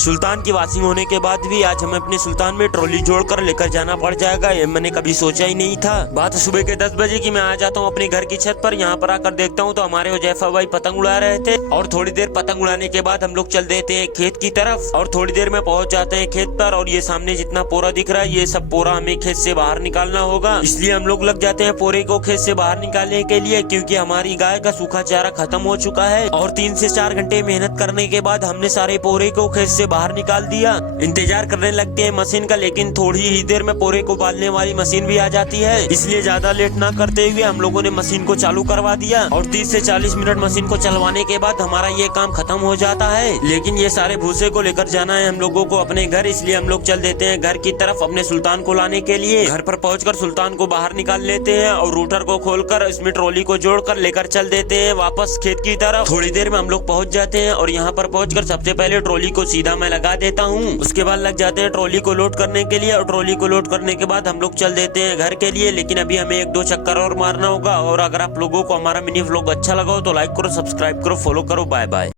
सुल्तान की वॉशिंग होने के बाद भी आज हमें अपने सुल्तान में ट्रॉली जोड़कर लेकर जाना पड़ जाएगा। ये मैंने कभी सोचा ही नहीं था। बात सुबह के 10 बजे की। मैं आ जाता हूँ अपने घर की छत पर। यहाँ पर आकर देखता हूँ तो हमारे हुजैफा भाई पतंग उड़ा रहे थे और थोड़ी देर पतंग उड़ाने के बाद हम लोग चल देते हैं खेत की तरफ और थोड़ी देर में पहुंच जाते हैं खेत पर। और ये सामने जितना पोरा दिख रहा है ये सब पोरा हमें खेत से बाहर निकालना होगा, इसलिए हम लोग लग जाते हैं पोरे को खेत से बाहर निकालने के लिए, क्योंकि हमारी गाय का सूखा चारा खत्म हो चुका है। और 3 से 4 घंटे मेहनत करने के बाद हमने सारे पोरे को खेत से बाहर निकाल दिया। इंतजार करने लगते हैं मशीन का, लेकिन थोड़ी ही देर में पोरे को बांधने वाली मशीन भी आ जाती है, इसलिए ज्यादा लेट ना करते हुए हम लोगों ने मशीन को चालू करवा दिया। और 30 से 40 मिनट मशीन को चलवाने के बाद हमारा ये काम खत्म हो जाता है। लेकिन ये सारे भूसे को लेकर जाना है हम लोगों को अपने घर, इसलिए हम लोग चल देते हैं घर की तरफ अपने सुल्तान को लाने के लिए। घर पर पहुंचकर सुल्तान को बाहर निकाल लेते हैं और रूटर को खोलकर इसमें ट्रॉली को जोड़कर लेकर चल देते हैं वापस खेत की तरफ। थोड़ी देर में हम लोग पहुंच जाते हैं और यहाँ पर पहुंचकर सबसे पहले ट्रॉली को सीधा मैं लगा देता हूँ। उसके बाद लग जाते हैं ट्रॉली को लोड करने के लिए और ट्रॉली को लोड करने के बाद हम लोग चल देते हैं घर के लिए। लेकिन अभी हमें 1-2 चक्कर और मारना होगा। और अगर आप लोगों को हमारा मिनी व्लॉग अच्छा लगा हो तो लाइक करो, सब्सक्राइब करो, फॉलो करो। Bye bye.